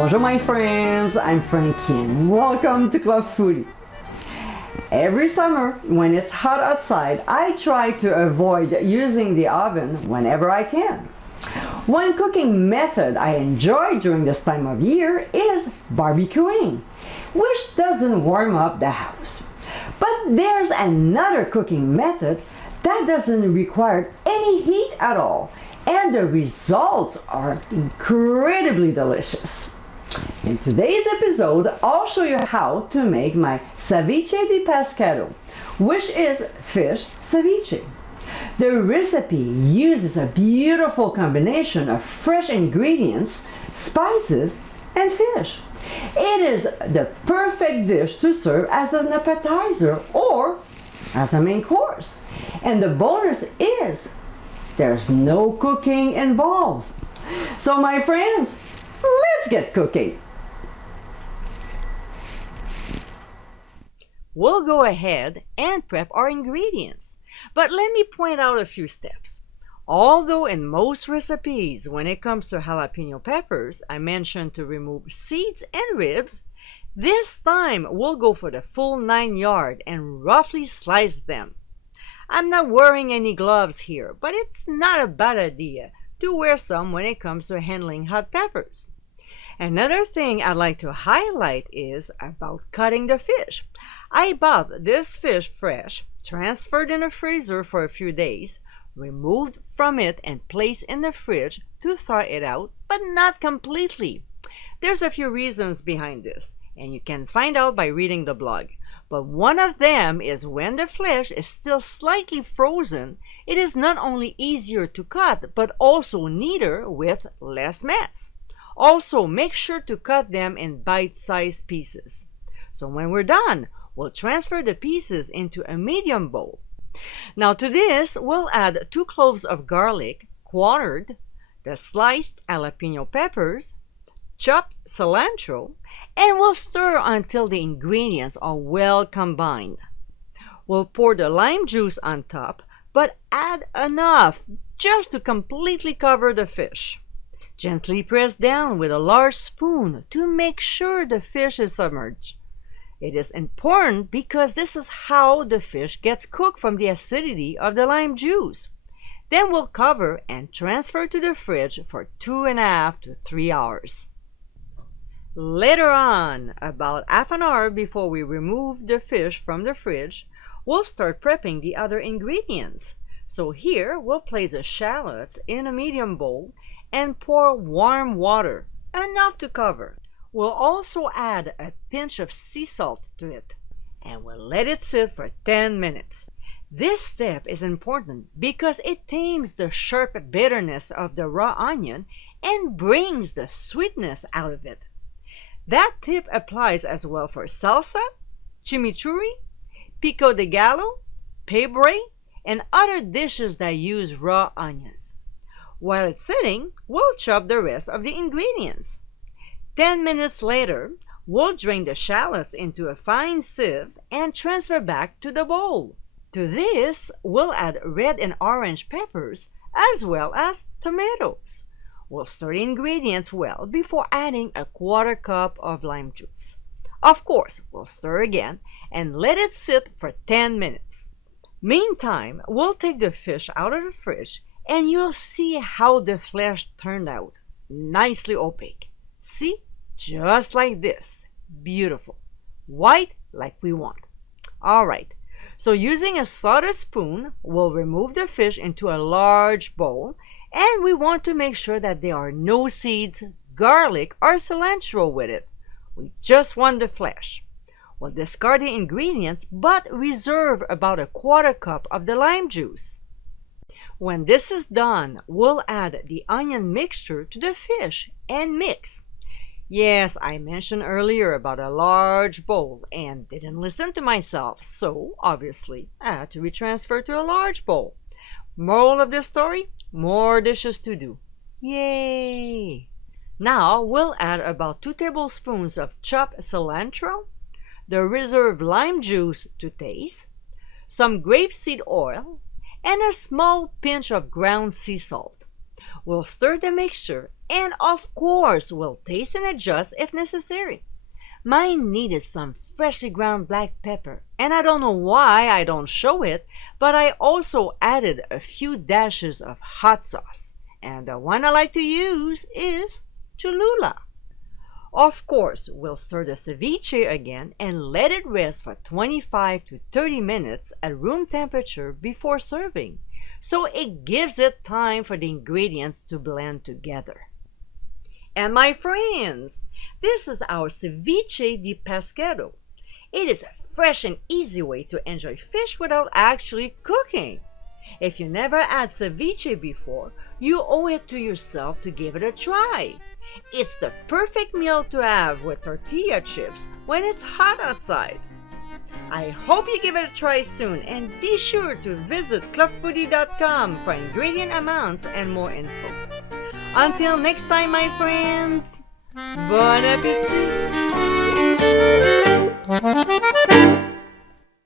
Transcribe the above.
Bonjour my friends, I'm Frankie and welcome to Club Foodie. Every summer, when it's hot outside, I try to avoid using the oven whenever I can. One cooking method I enjoy during this time of year is barbecuing, which doesn't warm up the house. But there's another cooking method that doesn't require any heat at all, and the results are incredibly delicious. In today's episode, I'll show you how to make my Ceviche de Pescado, which is fish ceviche. The recipe uses a beautiful combination of fresh ingredients, spices, and fish. It is the perfect dish to serve as an appetizer or as a main course. And the bonus is there's no cooking involved. So my friends, let's get cooking. We'll go ahead and prep our ingredients, but let me point out a few steps. Although in most recipes, when it comes to jalapeno peppers, I mentioned to remove seeds and ribs, this time we'll go for the full 9 yards and roughly slice them. I'm not wearing any gloves here, but it's not a bad idea to wear some when it comes to handling hot peppers. Another thing I'd like to highlight is about cutting the fish. I bought this fish fresh, transferred in the freezer for a few days, removed from it and placed in the fridge to thaw it out, but not completely. There's a few reasons behind this, and you can find out by reading the blog. But one of them is when the flesh is still slightly frozen, it is not only easier to cut, but also neater with less mess. Also, make sure to cut them in bite-sized pieces. So when we're done, we'll transfer the pieces into a medium bowl. Now to this, we'll add 2 cloves of garlic, quartered, the sliced jalapeno peppers, chopped cilantro, and we'll stir until the ingredients are well combined. We'll pour the lime juice on top, but add enough just to completely cover the fish. Gently press down with a large spoon to make sure the fish is submerged. It is important because this is how the fish gets cooked from the acidity of the lime juice. Then we'll cover and transfer to the fridge for 2.5 to 3 hours. Later on, about half an hour before we remove the fish from the fridge, we'll start prepping the other ingredients. So here, we'll place the shallots in a medium bowl and pour warm water, enough to cover. We'll also add a pinch of sea salt to it, and we'll let it sit for 10 minutes. This step is important because it tames the sharp bitterness of the raw onion and brings the sweetness out of it. That tip applies as well for salsa, chimichurri, pico de gallo, pebre, and other dishes that use raw onions. While it's sitting, we'll chop the rest of the ingredients. 10 minutes later, we'll drain the shallots into a fine sieve and transfer back to the bowl. To this, we'll add red and orange peppers as well as tomatoes. We'll stir the ingredients well before adding a 1/4 cup of lime juice. Of course, we'll stir again and let it sit for 10 minutes. Meantime, we'll take the fish out of the fridge and you'll see how the flesh turned out. Nicely opaque. See? Just like this. Beautiful. White like we want. Alright, so using a slotted spoon, we'll remove the fish into a large bowl, and we want to make sure that there are no seeds, garlic, or cilantro with it. We just want the flesh. We'll discard the ingredients, but reserve about a 1/4 cup of the lime juice. When this is done, we'll add the onion mixture to the fish and mix. Yes, I mentioned earlier about a large bowl and didn't listen to myself, so obviously I had to retransfer to a large bowl. Moral of the story? More dishes to do. Yay! Now we'll add about 2 tablespoons of chopped cilantro, the reserved lime juice to taste, some grapeseed oil, and a small pinch of ground sea salt. We'll stir the mixture, and of course, we'll taste and adjust if necessary. Mine needed some freshly ground black pepper, and I don't know why I don't show it, but I also added a few dashes of hot sauce, and the one I like to use is Cholula. Of course, we'll stir the ceviche again and let it rest for 25 to 30 minutes at room temperature before serving, so it gives it time for the ingredients to blend together. And my friends, this is our ceviche de pescado. It is a fresh and easy way to enjoy fish without actually cooking. If you never had ceviche before, you owe it to yourself to give it a try. It's the perfect meal to have with tortilla chips when it's hot outside. I hope you give it a try soon, and be sure to visit clubfoodie.com for ingredient amounts and more info. Until next time, my friends, bon appétit!